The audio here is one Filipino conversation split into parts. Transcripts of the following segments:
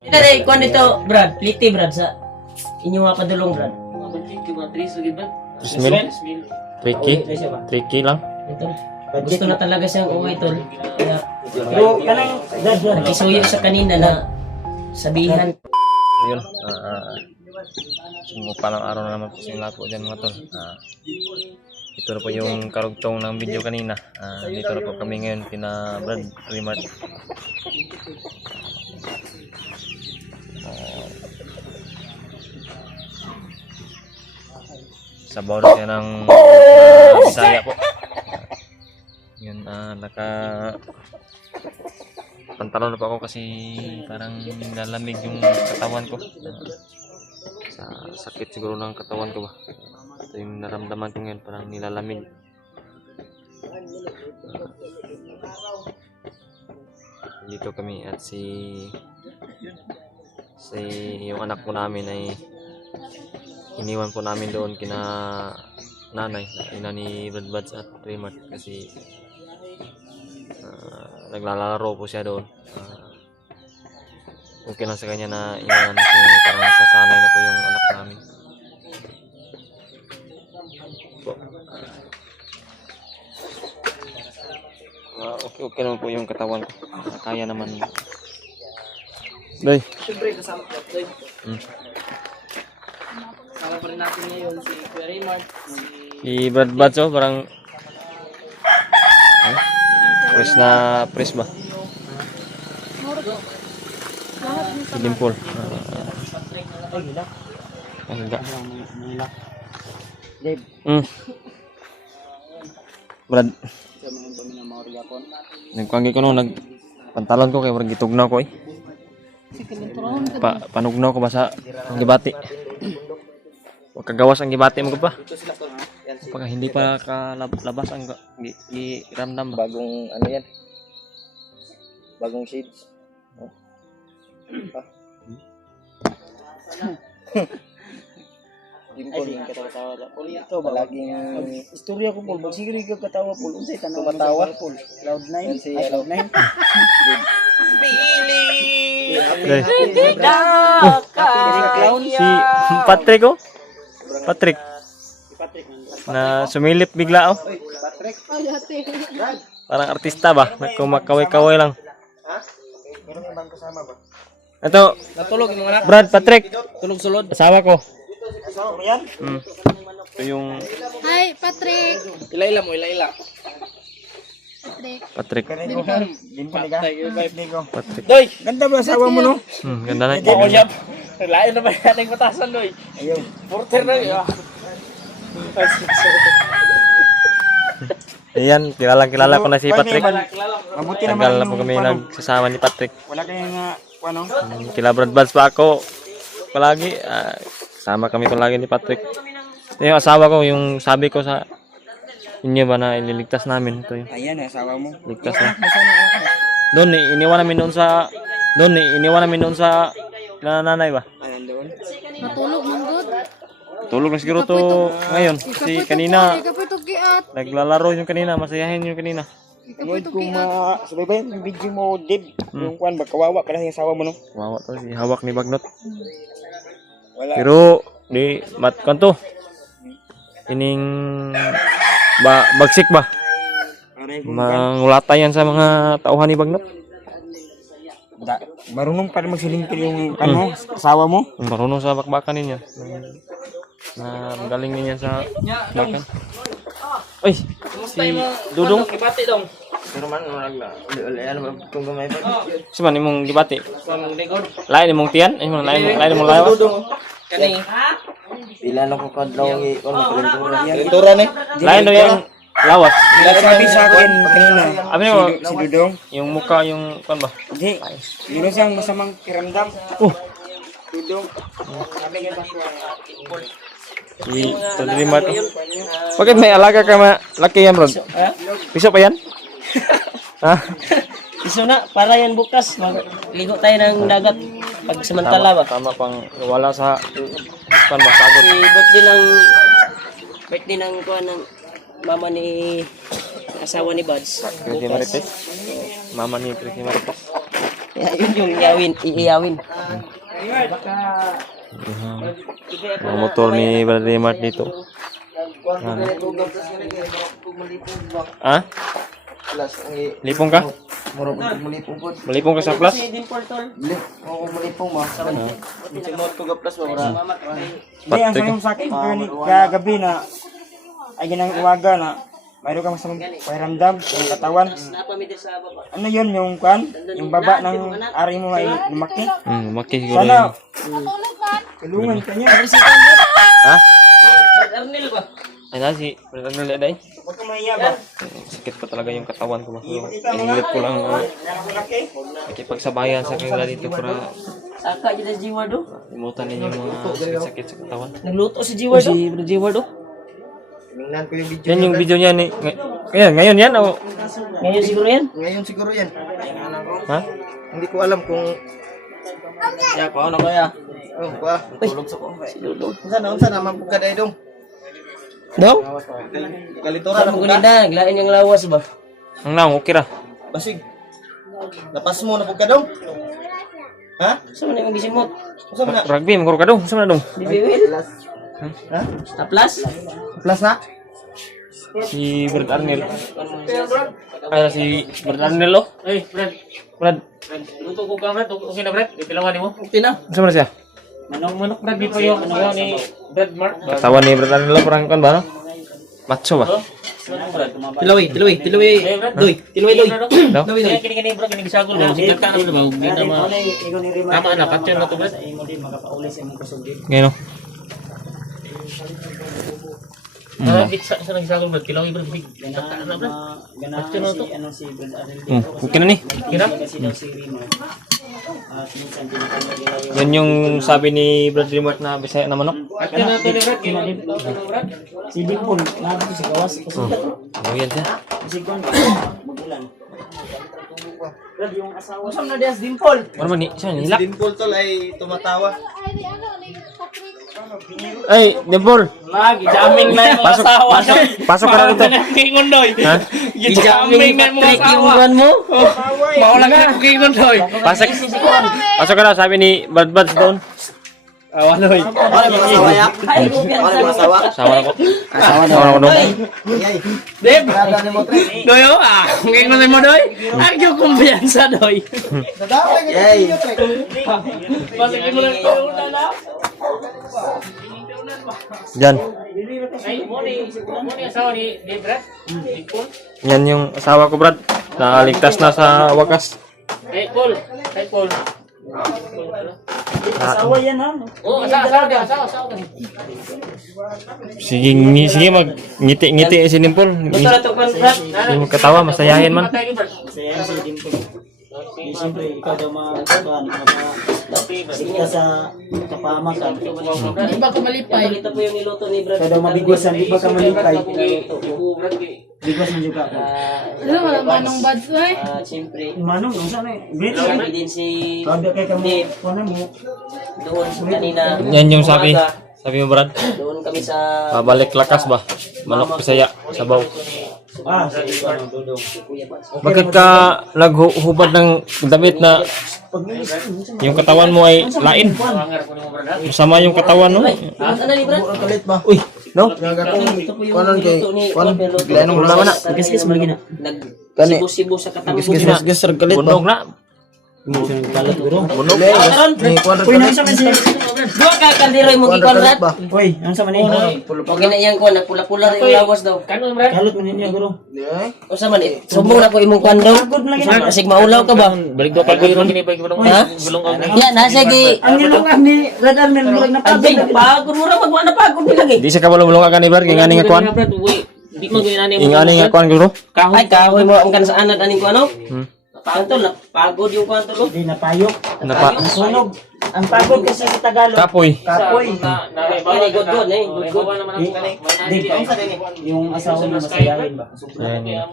Ito na, kuha nito, Brad. Pliti, Brad, sa inyong mga padulong, Brad. Tricky? Tricky lang. Ito. Gusto na talaga siyang uwi, tol. Kaya, Pero kanang nagisuyo sa kanina na sabihan. Ayun. Palang araw na naman po sa lahat po dyan mga tol. Ito na po yung karugtong ng video kanina. Dito na po kami ngayon kina Brad Rimart. Sabaw na siya ng Bisaya po. Yun, naka pantalon na po ako kasi parang lalamig yung katawan ko. Sa sakit siguro ng katawan ko ba. Ito yung naramdaman ko ngayon, parang nilalamig. Dito kami at si yung anak po namin ay iniwan po namin doon kina nanay, ina ni Brad Buds at Rimart kasi naglalaro po siya doon. Okay lang sa kanya na iwanan kasi parang nasasanay na po yung anak namin po. Okay naman po yung katawan ko, kaya naman. Day, Siyempre, kasama ko, Doy. Kasama pa rin natin ngayon si Kuya Raymart, si Brad Buds parang press na press ba? Si Dimpol. Enggak. Brad. Nagpanggil ko nung nagpantalon ko kaya parang gitugnaw ko panugnaw ko ba sa gibati. Huwag kagawas ang gibati mo pa. Pag hindi pa kalabas ang giramdam ba? bagong ano yan? Bagong shades. Dimpol yung katawa-tawa da. Pol ito ba laging istorya ko pol. Siguro yung katawa pol. Unsay tanong katawa pol. Cloud9. Si Cloud9. Si Patrick Patrick na sumilip bigla Patrick. Parang artista ba? Kumakaway-kaway lang. Meron yung bang kasama ba? Ito, natulog yung anak. Brad, Patrick. Tulog sulod. Asawa ko. Kasama mo yan? Ito yung Hi, Patrick. Ilaila mo, ilaila. Patrick. Patrick. Kanino ka? Dimpol ka? Digo. Patrick. Doy! Ganda ba asawa mo no? Ganda na. Oh, yap. Lain na ba yan ang batasan, Doy? Ayaw. Porter na yun. Ayan, kilala ko na si Patrick. Mabuti naman Tagal na po yung kami ano, nagsasama ni Patrick. wala kayong ano? Kila Brad Buds pa ako. Palagi. Sama kami palagi ni Patrick. Ito yung asawa ko, yung sabi ko sa inyo ba na ililigtas namin. Ito yung Ayan, asawa mo. ligtas na. Doon, iniwan namin doon sa nanay ba? Ayan doon. Matulog man good. Tulog na siguro to ngayon. Kasi kanina, Ikapoy tugiat. naglalaro yung kanina. Masayahin yung kanina. Ngayon kung subaybayan yung video mo, Dib, yung kwan ba, kawawa pala yung asawa mo no? Wawa to, si hawak ni Bagnot. Wala. Pero, di, kanto. Ining, bagsik ba? Aray kung kwan. Mangulata yan sa mga tauhan ni Bagnot. Marunong pa rin magsilingkil yung ano, asawa mo? Marunong sa bakbakan ninyo. Na magaling ninyo sa bakbakan. Uy, si Dudong. Ibati dong. Pero man, ano kung gamay pa? Siman imong gibati. Kung ligod. Lain imong tiyan, lain imong lawas. Kani. Pila na ko kadlaw ng kalentura yan. Kalentura ni. Lain daw yung lawas. Sabi sa akin kanina, Abi mo si Dudong, yung muka yung kan ba? hindi, meron siyang masamang kiramdam. Dudong, sabi nga ba Si Tolrimat. Bakit may alaga ka laki yan, Rod? Piso pa yan? Ha? Iso na, para yan bukas. Ligo tayo ng dagat. Pag samantala ba? Tama pang wala sa kan ba pagod. Si birthday ng kuha ng mama ni asawa ni Buds. Chrissy Marites. Mama ni Chrissy Marites. Yun yung iyawin. Ang motor ni Brother Mart dito. Ah? Lipong ka? Malipong po. Malipong ka sa plus? Oo, malipong mo. Tingnan ko plus mo. Hindi, ang sayang sa akin kagabi na ay ginang uwaga na mayroon kang masamang pakiramdam yung katawan. Ano yun, yung kwan? Yung baba ng ari mo ay lumaki? Lumaki siguro Sana, yun. tulungan ka niya. Ha? Arnel ba? Ay na si Brother Arnel day. Huwag kang mahiya ba? Sakit pa talaga yung katawan ko ba? Inulit ko lang nakipagsabayan sa kanila dito para Saka dyan si G-Ward oh. imutan ninyo yung mga sakit sa katawan. Nagluto si G-Ward oh. Si G-Ward oh. Tingnan ko yung video. Yan yung video niya ni... Ngayon yan o... Ngayon siguro yan. Ngayon siguro yan. Ha? Hindi ko alam kung... Ya, ko ano kaya? Oh, ba? Tulog sa ko. Unsa naman po kada idong? Daw? Kalituran Saan ako mo ka. ganida? Glain yung lawas ba? Ang naong, okay ra. Basig. Napas mo na po ka dong? Ha? Saan mo na yung gisimot? Unsa man na? Rugby, magkuro ka dong. Saan na dong? Bibiwil? Ha? Taplas? Plus na? Si Brad Arnel. Ay, si Brad Arnel oh. Ay, Brad. Luto ko ka, Brad. Okay na, Brad. Ipilawan mo. Okay na. Saan na siya? Manok, Brad. Dito yung ano ni Brad Mark. Katawan ni Brad Arnel parang kan ba no? Macho ba? Tilawi. Doy. Tilawi. Daw? Kini, Brad. Kini gisagol. Sige ka na, ba? Hindi na tama na. Patyon na to, Brad. Ngayon oh. Sa nagisagol, Brad. Tilawi, Brad. Taka na, Brad. Patyon na to. Okay na ni. Kira? Yan yung sabi ni Brad Rimart na Bisaya na manok. Patyon na to, Brad. Kina, Brad. Si Dimpol, nabot si Gawas. Oh, yan siya. Si Kwan, magulan. Usam na dias Dimpol. Ano man ni? Siya nilak. Dimple tol ay tumatawa. Ay, Debol. Lagi, jamming na yung mga asawa. Pasok ka na dito. Kingon, Doy. Ha? Jamming na yung mga asawa. mo? Maulang na yung kingon, Doy. Pasok ka na, sabi ni Bad Bads doon. Awanoy. Masawa yak. Masawa. Sawa na ko. Sawa na ko doon. Deb. Kada ni mo tre. Doy, oh, kingon mo, Doy. Agyo kumpiyansa, Doy. Nadaway Basta ni kingon na ito na. Diyan. Ay, mo ni asawa ni Brad. Yan yung asawa ko, Brad. Nakaligtas na sa wakas. Ay, Paul. asawa yan ha. Oh, asawa. Sige, sige mag-ngiti-ngiti si Nimpol. Gusto na to Brad. Yung katawa, masayahin man. Saya si Dimpol. Siyempre, ikaw daw makasika sa kapamakan. Di ba ka malipay? Ito po yung niluto ni Brad. Ikaw daw mabigwasan, di ba ka malipay? Bigwasan juga ka. Ano wala manong bad ay? Siyempre. Manong, ang sana eh. Great. Sabi din si Kada kay kamo, Dave kunan mo. doon kanina. Yan yung sabi. umaga, Sabi mo, Brad. Doon kami sa Pabalik lakas ba? Manok Bisaya, sabaw. Ah, si ano, Dudong. Bakit ka naghubad ng damit na yung katawan mo ay lain? Sama yung katawan, no? ano ni Brad? Kalit ba? Uy, no? Ito po yung Kanon kay niluto ni kon. Niluto. Glenongulaman na. Nagkis-kis mo lagi na. Kani. Nagsibo-sibo sa katawan. Gis kalit ba? Bunog na. Bunog. Ni kuan Uy, nang sa man si... Dua ka kandiroy mo gi Conrad. ba? Uy, nang sa man ni... Okay na iyang kuan, pula-pula rin yung lawas daw. Kanon, Brad. Kalot man niya, guro. O sa man, sumbong na ko imong kuan daw. Good man lagi na. Kasi maulaw ka ba? Balik do pag gulong kini pag gulong. Ha? Gulong ka. Ya, nasa gi. Ang nilungan ni Red Armel, murag na Abay, pagod mo ra magwa na pagod ni lagi. Di siya kabulong ka ni Brad, kaya nga nga kuan. Di mo ginani mo. Nga nga kuan, guro. Ay, kahoy mo ang kan sa anad aning ko ano? Kanto na pagod yung kanto lo. Hindi napayok. Napa, Sunog. Ang pagod kasi sa Tagalog. kapoy. Kapoy. Kani good eh, good. Yung asawa mo masayahin ba? Yan yun.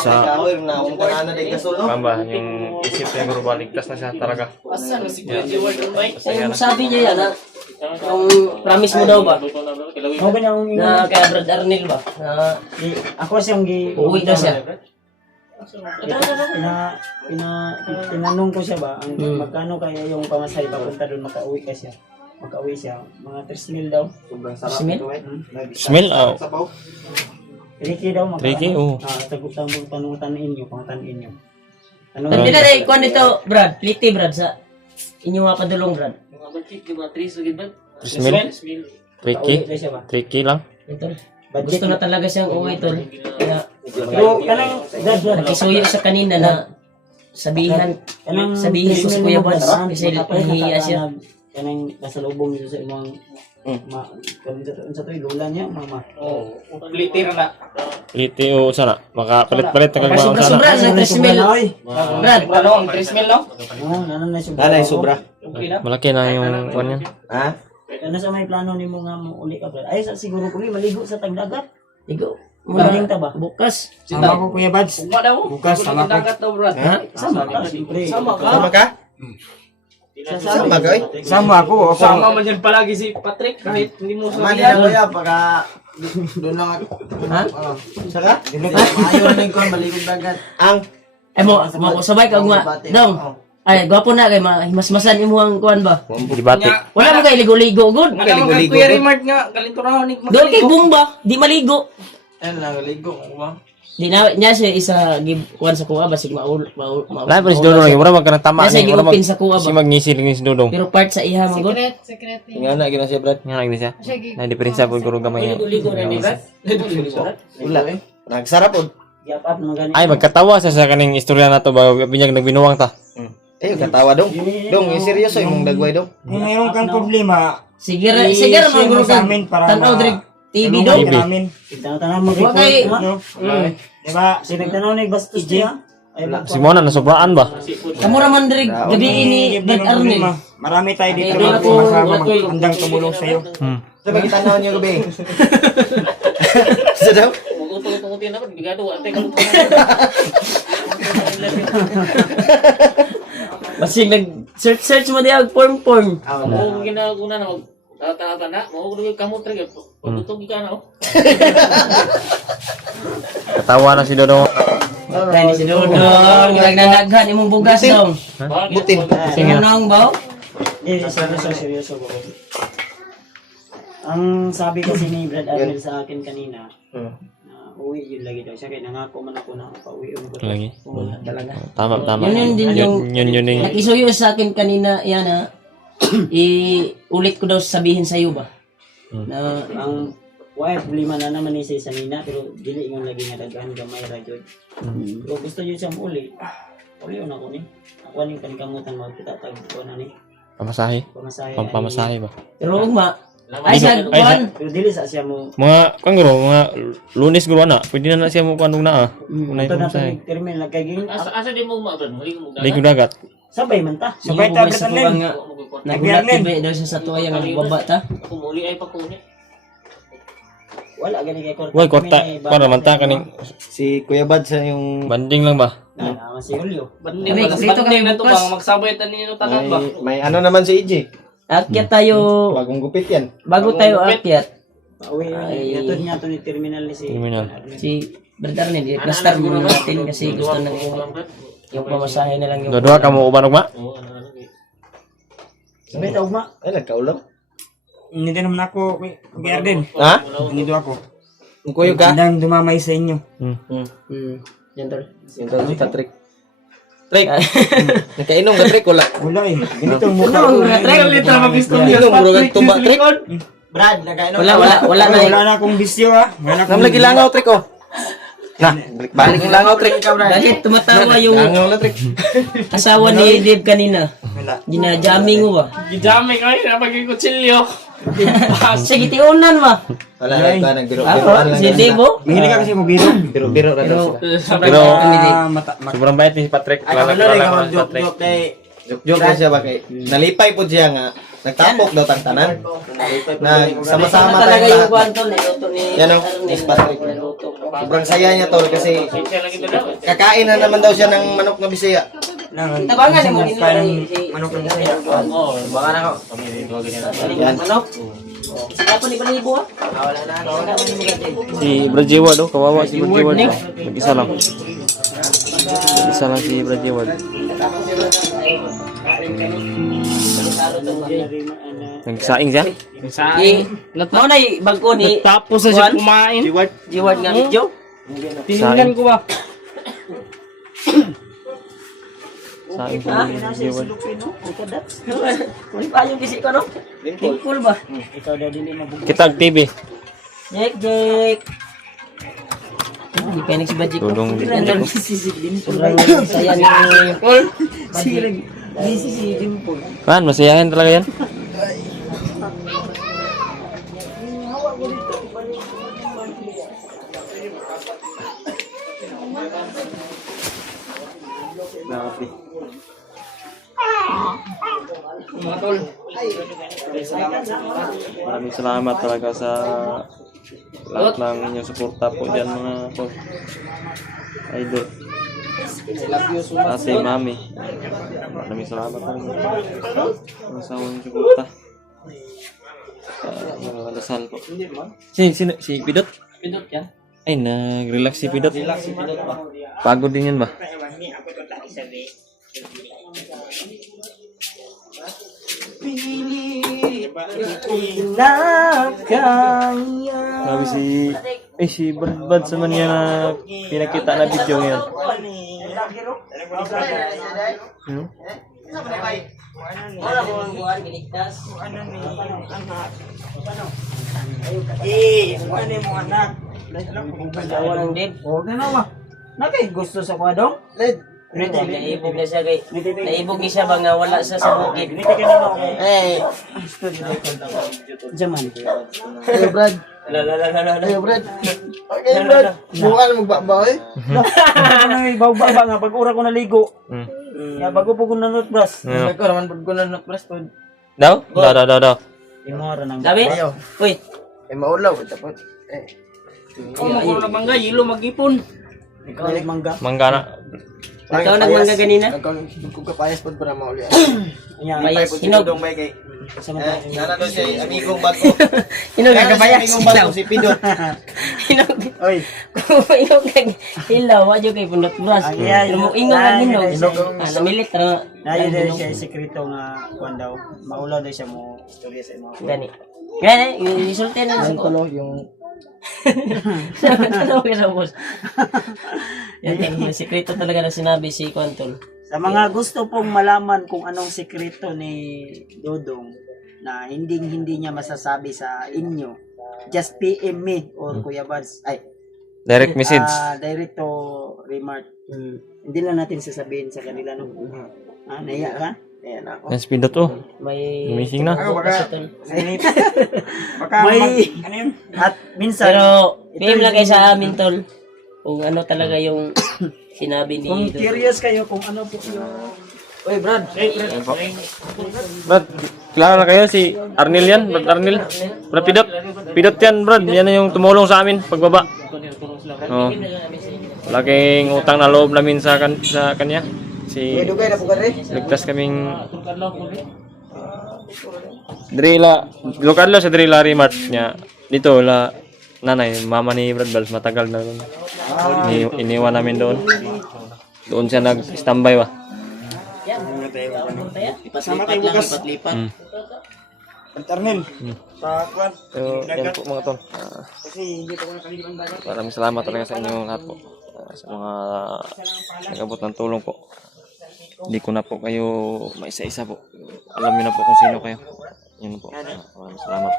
Sa Kahoy na ang kanana day gasol no. Kamba, yung isip niya guro ba, ligtas na siya talaga. Yung sabi niya yan ha. Yung promise mo daw ba? Ako ba niyang... Na kay Brad Arnel ba? Na Ako siyang gi... uuwi daw siya. Tinanong ko siya ba, magkano kaya yung pamasahe papunta doon, makauwi siya, mga 3,000 daw. Smell? Smell? Ricky daw, Ricky, oo. tagutan mo, pangutan inyo. Ano Hindi na rin, kuha nito, Brad. Pliti, Brad, sa inyong mga padulong, Brad. Smell? Tricky? siya ba? Tricky lang. Ito. Gusto na talaga siyang uwi, tol. Kaya, Pero kanang nakisuyo sa kanina na sabihin ko sa Kuya Buds kasi nahihiya siya. kanang kasalubong nito sa imong sa to'y lola niya, mama. Pliti o sana. Makapalit-palit na kagawang sana. Sobra-sobra na 3,000. Brad, Nanay sobra. Malaki na yung kwan yan. Ano sa may plano nimo nga mo uli ka, Brad? Ay, siguro uli maligo sa tagdagat. ligo. Magaling ta ba? Bukas. Sama ko Kuya Buds. Bukas sama ko. Sama ka, siyempre. Sama ka? Sama ka? Sama ako. Sama man yan palagi si Patrick kahit hindi mo Sama sabihan. niya kuya, baka doon lang ako. Ha? Saka? Ayaw na yung maligog dagat. Ang Ay mo sabay ka nga. Dong. Ay, gwapo na kay himasmasan imo ang kuan ba? Dibati. Wala mo kay ligo-ligo good. Alam mo kay Kuya Rimart nga, galinturahon ni Doon kay Bumba, di maligo. ayun lang, maligo. Di na niya siya isa give kuan sa kuha basig maul. Lahat pa si Dodong. Mura magka ng tama. Niya siya gi-open sa kuha Si ba. magnisir ni si Dodong. Pero part sa iha mo good. Secret. Nga na, gina siya, Brad. Nga lang din siya. Na diferensya po guro gamay yan. Ligo na ni Brad. Wala eh. Nagsarap po. Yapat mo ganito. Ay, magkatawa sa kaning istorya na to ba binyag nagbinuwang ta. Katawa dong. Dong, seryoso yung dagway dong. Kung mayroon kang problema, Sige mo guro sa ka. amin para Tanaw diri TV tulungan do. ka namin. Tignan mo Wa kay No? Diba? Sinagtanaw ni bastos niya. Ay, Si Mona nasobraan ba? kamo raman diri gabi ini Brad Arnel. Marami tayo dito Ay, na ako, sumasama ako, handang tumulong sa'yo. Sa magitanaw niyo gabi. Sa daw? Mag-utong-utong ako, bigado ate ko. Basig nag-search mo diag form. Mo ginaguna na tata na, mo gulo kamo trigger. Pagutong ka na. Katawa na si Dodong. Kaya ni si Dodong, nagdadaghan imong bugas dong. Butin. Sige nang baw. Seryoso ba? Ang sabi kasi ni Brad Arnel sa akin kanina, na uwi yun lagi daw siya. Kaya nangako man ako na pauwi ko. Lagi. Wala talaga. Tama. Yun din yung Yun yung nakisuyo sa akin kanina yan na ulit ko daw sabihin sa iyo ba. Na Ang wife, problema na naman ni sa Nina, pero dili yung lagi nga daghan gamay ra jud. Pero gusto yun siyang uli. Uli na ko ni. Ako ning kanikamutan mo kita tag ko na ni. pamasahe. Pamasahe. Pampamasahe ba? pero ugma ay sa kuan. Pero dili sa siya mo. Mga mga Lunes guro na. Pwede na siya mo kanong na. Unay Ito na pamasahe. terminal kaging Asa di mo ma Brad, mali mo Ligo dagat. sabay man ta. Sabay Yung tagat sa na kuwan nga. Nagulat Nagbiyanin. tiba daw siya sa tuwa yung baba ta. Ako muli ay pagkuni. Wala gani kay korta. Wala korta. Para man ta kaning Si Kuya Bad sa yung banding lang ba? Na si Julio. Kami, dito kami na to bukas. bang magsabay tan ninyo tanan ba? may ano naman si EJ. Akyat tayo, Bagong gupit yan. bago tayo akyat. Pauwi Ay. yato ni terminal ni si Terminal. Si Brother Arnel, i-plaster muna natin kasi gusto na yung pamasahe na lang yung... Dodua ka mo uban ugma? sabay ta ugma. Ay, nagkaulam. Hindi naman ako, Kuya Arden. Ha? Hindi ako. Ang kuyo ka? Handang dumamay sa inyo. Yan tol. Yung tawag si Patrick. Trick. Nakainom ka, Trick? Wala. Wala eh. Ganito ang mukha Ano, ko. mga trek? Inom, bro, tuba, Trick. Brad, nakainom. Wala na Wala na akong bisyo ah. Wala akong Nam lagi langaw, Trick, oh. Na, balik yung langaw, Trick. Bakit tumatawa yung Langaw na, Trick. asawa ni Dave kanina? Wala. Ginajaming mo ba? Gidami kay na pagkikutsilyo. Sige, tiunan ba? Wala, nagbiro-biro Ako, si Dave oh. Mahilig ka kasi magbiro. Biro-biro na daw sila. Pero Mata. sobrang bait ni si Patrick. Ano Kilala ko si Patrick. Joke na siya ba kay nalipay po siya nga nagtapok daw tang tanan na sama-sama Talaga tayong yung lahat. kwanto ni Luto ni Yan ang Miss Patrick. Sobrang saya niya tol kasi kakain na naman daw siya ng manok na bisaya. Tabangan mo din Parang si manok lang sa'yo. Oo, baka na ko. Yan. manok. Sige po ni Balibo ha? Si Brajewa do, kawawa si Brajewa. Mag-isa lang. Isa lang si Brad Jewad. Nagsaing siya? Mao na bagko ni Tapos na siya kumain. Jiward nga medyo. Tiningnan ko ba? Saing si Brad Jewad. Kung pa yung kisi ko no? Dimple ba? Ikaw daw dili mabugay. Kitag TV. Jek. Hindi pa nang si Badjik. Tulong din. Sobrang saya ni Paul. Sige. Si Dimple. Man, masayahin talaga yan. Maraming salamat talaga sa lahat ng inyong suporta po dyan mga po. Idol. Ate, mami. Maraming salamat talaga. Sa inyong suporta. Mga dasal po. Si Pidot? Pindot yan. Ay, nag-relax si Pidot. Relax si Pindot ba? Pagod din yan ba? Sabi si Brad sa man yan na pinakita na video ngayon. Hmm? Wala mo ang buwan giligtas. Ano mo anak? Wala nang din. O ganawa. Nakay gusto sa kwadong? Naibog na siya kay. Naibog ni siya bang nawala siya sa bukid. Eh, Jaman. Hey, Brad. Hey, Brad. Okay, Brad. Bukan magbabaw eh. Ay, bawba nga pag ura ko naligo. Hmm. Ya bago po ko nanutbras. Ano? Ko naman pag ko na naklas po. Daw? Daw. Imora nang. Sabi? Ayaw. Uy. Eh, maulaw. Tapos, Kung na mangga, yelo mag-ipon. Ikaw ay mangga. Mangga na. Ikaw nagmangga ganina? Kung kapayas po para mauli. Nya, Bayas. Hinog. May kay. sa mga Nana doon siya, amigong bago. Hinog Nana ka siya, bayas. amigong bago, si Pidot. Hinog. Oy, Hinog kay hilaw wa jud kay pundot bras. Ang iya, Lumuingon ang hinog. hinog. Namilit ra. nayo daw siya sekreto nga kuan daw. Maulaw daw siya mo istorya sa imo. Gani. Gani, isulti na sa ko. Yung Ano ka boss? Yan talaga sekreto talaga na sinabi si Kwantol. Sa mga gusto pong malaman kung anong sekreto ni Dodong na hindi niya masasabi sa inyo, just PM me or Kuya Bads. Ay, Direct message. direct to Remart. Hindi lang natin sasabihin sa kanila no. Naiya ka? ayan ako. Yan si Pidot oh. May Gumising na. Baka May ano yun? At minsan Pero PM lang kayo sa amin tol. Kung ano talaga yung sinabi ni kung Dodong. curious kayo kung ano po yung Uy, Brad. Brad, kilala na kayo si Arnil yan? Brad Arnil? Brad Pidot? Pidot yan Brad. Yan yung tumulong sa amin pagbaba. Oh. Laking utang na loob namin sa kanya. Si Dugay na po ka rin. ligtas kaming Drila, lokal sa Drila Remart niya. Dito la nanay, mama ni Brad Bals matagal na doon. Iniwan namin doon. Doon siya nag-standby ba? Pasama tayo bukas. Anternel. Sa kwan. So, yan po mga tol. Kasi hindi pa ko nakalimutan dagat. Maraming salamat talaga sa inyo lahat po. Sa mga nag-abot ng tulong po. Hindi ko na po kayo maisa-isa po. Alam niyo na po kung sino kayo. Yun po. Maraming salamat.